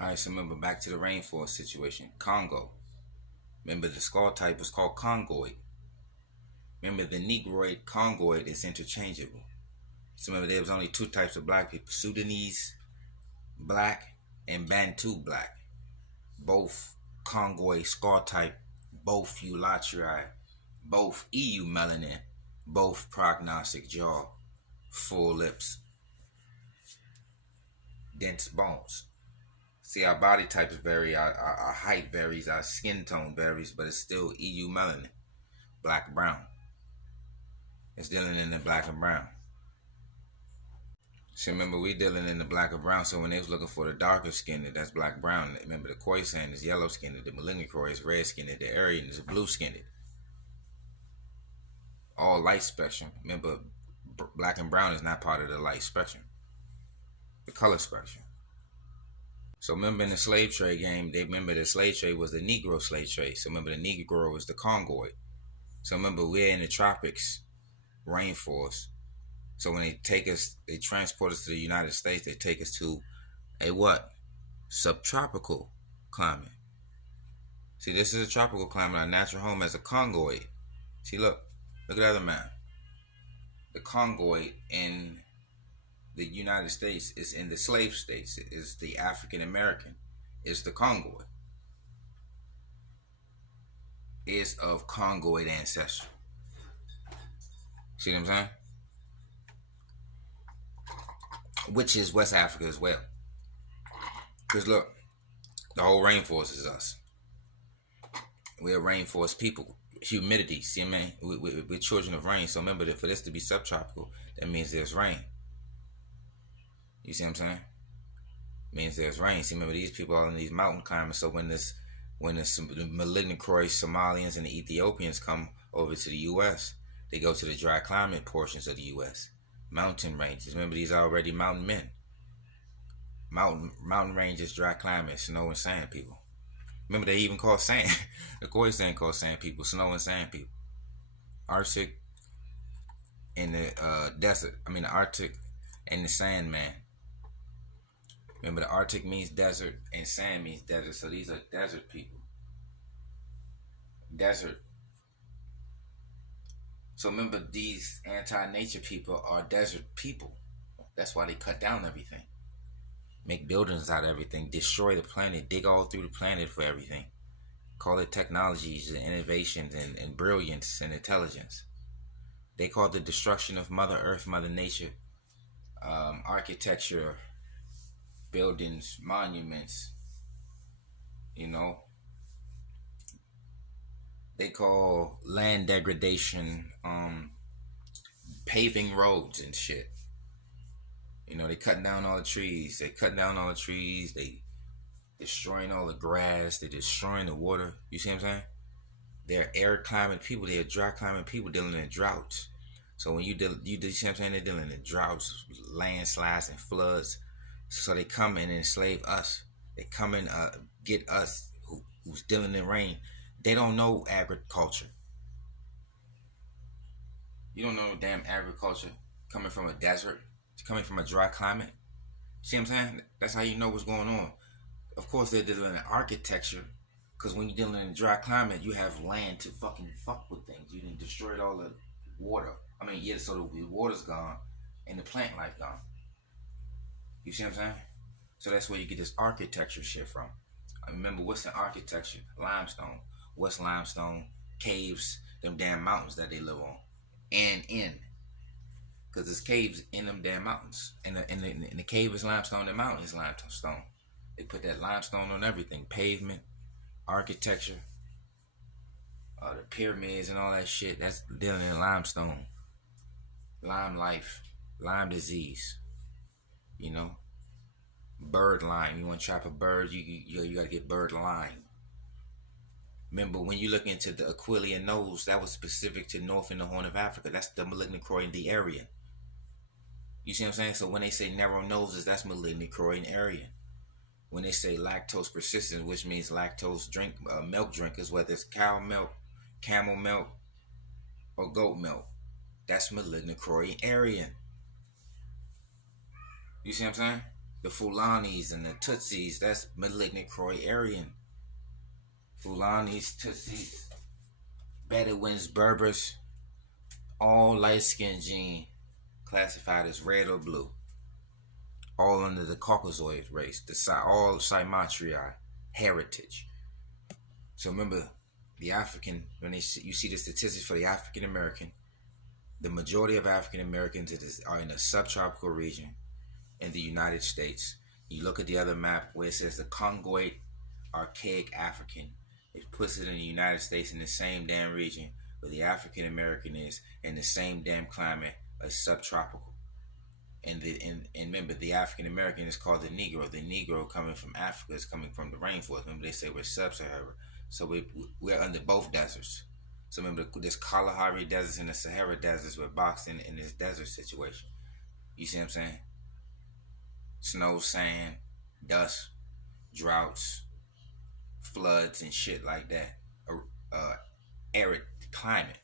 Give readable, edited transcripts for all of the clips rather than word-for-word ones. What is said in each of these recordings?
Alright, so remember back to the rainforest situation. Congo. Remember the skull type was called Congoid. Remember the Negroid Congoid is interchangeable. So remember there was only two types of black people: Sudanese black and Bantu black. Both Congoid skull type, both eulateri, both EU melanin, both prognostic jaw, full lips, dense bones. See, our body types vary, our height varies, our skin tone varies, but it's still EU melanin, black brown. It's dealing in the black and brown. So remember, we dealing in the black or brown. So when they was looking for the darker skinned, that's black brown. Remember, the Khoisan is yellow skinned, the Malignant is red skinned, the Aryan is blue skinned. All light spectrum. Remember, black and brown is not part of the light spectrum, the color spectrum. So remember in the slave trade game, they remember the slave trade was the Negro slave trade. So remember the Negro was the Congoid. So remember we're in the tropics, rainforest. So when they take us, they transport us to the United States, they take us to a what? Subtropical climate. See, this is a tropical climate. Our natural home as a Congoid. See, look at the other map. The Congoid in the United States is in the slave states. Is the African American. Is the Congoid. Is of Congoid ancestry. See what I'm saying? Which is West Africa as well. Because look, the whole rainforest is us. We're rainforest people. Humidity, see what I mean? We're children of rain. So remember that for this to be subtropical, that means there's rain. You see what I'm saying? It means there's rain. See, remember these people are in these mountain climates. So when the malignant Croatian Somalians and the Ethiopians come over to the U.S., they go to the dry climate portions of the U.S. Mountain ranges. Remember, these are already mountain men. Mountain ranges, dry climate, snow and sand people. Remember, they even call sand. The Khoisan call sand people snow and sand people. Arctic and the desert. The Arctic and the sand man. Remember, the Arctic means desert and sand means desert. So these are desert people. Desert. So remember, these anti-nature people are desert people. That's why they cut down everything. Make buildings out of everything. Destroy the planet. Dig all through the planet for everything. Call it technologies and innovations and brilliance and intelligence. They call it the destruction of Mother Earth, Mother Nature, architecture, buildings, monuments. They call land degradation, paving roads and shit. They cutting down all the trees. They destroying all the grass. They destroying the water. You see what I'm saying? They're arid climate people. They're dry climate people dealing in droughts. So when you see what I'm saying? They're dealing in droughts, landslides, and floods. So they come and enslave us. They come and get us who's dealing in rain. They don't know agriculture. You don't know damn agriculture coming from a desert, coming from a dry climate. See what I'm saying? That's how you know what's going on. Of course, they're dealing in architecture, because when you're dealing in a dry climate, you have land to fucking fuck with things. You didn't destroy all the water. So the water's gone and the plant life gone. You see what I'm saying? So that's where you get this architecture shit from. Remember, what's in architecture? Limestone. What's limestone? Caves, them damn mountains that they live on. And in. Because there's caves in them damn mountains. And the cave is limestone, the mountain is limestone. They put that limestone on everything. Pavement, architecture, the pyramids and all that shit. That's dealing in limestone. Lime life, Lyme disease. Bird lime. You want to trap a bird, you got to get bird lime. Remember, when you look into the Aquilian nose, that was specific to North and the Horn of Africa. That's the malignant Croatian, the Aryan. You see what I'm saying? So when they say narrow noses, that's malignant Croatian Aryan. When they say lactose persistent, which means lactose milk drinkers, whether it's cow milk, camel milk, or goat milk, that's malignant Croatian Aryan. You see what I'm saying? The Fulanis and the Tutsis, that's malignant Croy Aryan. Fulanis, Tutsis, Bedouins, Berbers, all light-skinned gene, classified as red or blue, all under the Caucasoid race, all Cymatria heritage. So remember, the African, when you see the statistics for the African American, the majority of African Americans are in a subtropical region in the United States. You look at the other map where it says the Congoid Archaic African. It puts it in the United States in the same damn region where the African American is, in the same damn climate as subtropical. And remember, the African American is called the Negro. The Negro coming from Africa is coming from the rainforest. Remember, they say we're sub-Sahara, so we're under both deserts. So remember, this Kalahari deserts and the Sahara deserts. We're boxed in this desert situation. You see what I'm saying? Snow, sand, dust, droughts, floods, and shit like that. Arid climate.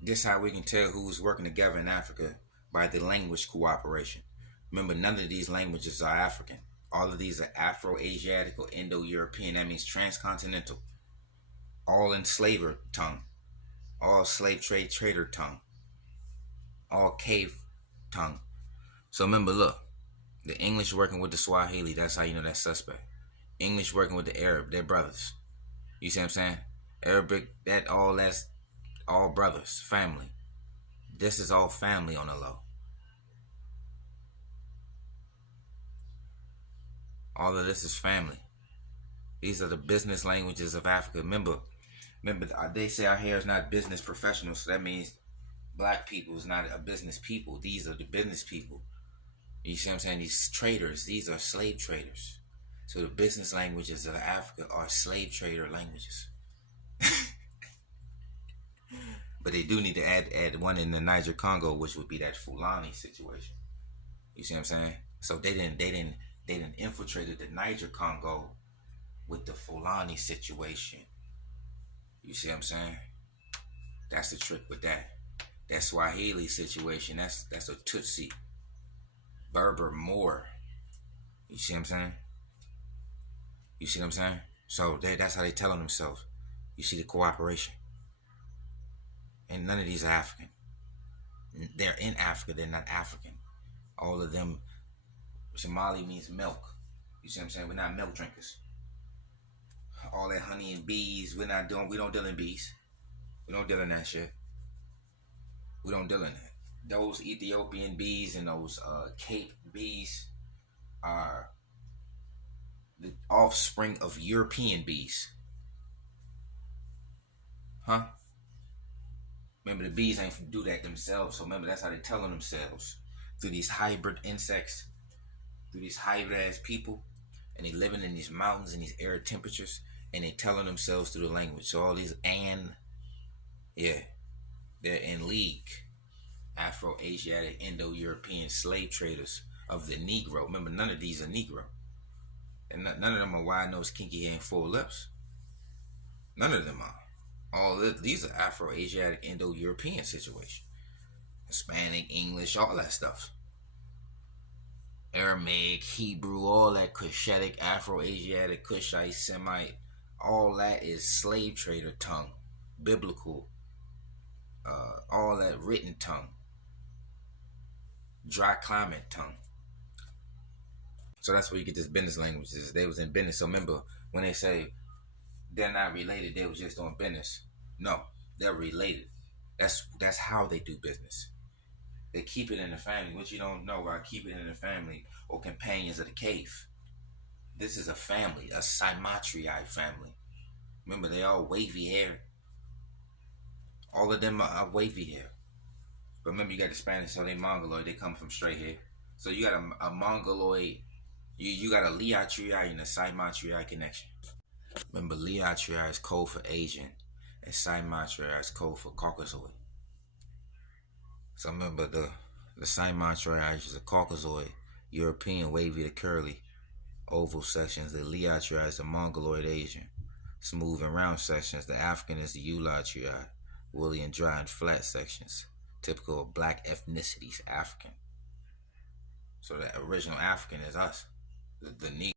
This is how we can tell who's working together in Africa, by the language cooperation. Remember, none of these languages are African. All of these are Afro-Asiatic or Indo-European. That means transcontinental. All enslaver tongue. All slave trade trader tongue. All cave tongue. So remember, look, the English working with the Swahili, that's how you know that's suspect. English working with the Arab, they're brothers. You see what I'm saying? Arabic, that's all brothers, family. This is all family on the low. All of this is family. These are the business languages of Africa. Remember, they say our hair is not business professionals, so that means black people is not a business people. These are the business people. You see what I'm saying? These traders, these are slave traders. So the business languages of Africa are slave trader languages. But they do need to add one in the Niger Congo, which would be that Fulani situation. You see what I'm saying? So they didn't infiltrated the Niger Congo with the Fulani situation. You see what I'm saying? That's the trick with that. That Swahili situation, that's a Tutsi, Berber, Moor. You see what I'm saying? You see what I'm saying? So that's how they telling themselves. You see the cooperation. And none of these are African. They're in Africa, they're not African. All of them, Somali means milk. You see what I'm saying? We're not milk drinkers. All that honey and bees, we don't deal in bees. We don't deal in that shit. We don't deal in that. Those Ethiopian bees and those Cape bees are the offspring of European bees. Huh? Remember, the bees ain't do that themselves. So remember, that's how they telling themselves. Through these hybrid insects, through these hybrid ass people, and they living in these mountains and these arid temperatures, and they telling themselves through the language. So all these they're in league. Afro-Asiatic, Indo-European slave traders of the Negro. Remember, none of these are Negro. And none of them are wide-nosed, kinky hair, and full lips. None of them are. These are Afro-Asiatic, Indo-European situation. Hispanic, English, all that stuff. Aramaic, Hebrew, all that Cushitic, Afro-Asiatic, Cushite, Semite, all that is slave trader tongue, biblical, all that written tongue, dry climate tongue. So that's where you get this business languages. They was in business. So remember, when they say they're not related, they was just doing business. No, they're related. That's how they do business. They keep it in the family. What you don't know about keep it in the family or companions of the cave. This is a family, a Cymatrii family. Remember, they all wavy hair. All of them are wavy hair. But remember, you got the Spanish, so they Mongoloid. They come from straight hair. So you got a Mongoloid. You got a Liatrii and a Cymatrii connection. Remember, Liatrii is code for Asian, and Cymatrii is code for Caucasoid. So remember, the Cymatrii is a Caucasoid, European wavy to curly, oval sections. The Liatrii is the Mongoloid Asian, smooth and round sections. The African is the Eulatrii, woolly and dry and flat sections, typical of black ethnicities, African. So the original African is us, the Negro.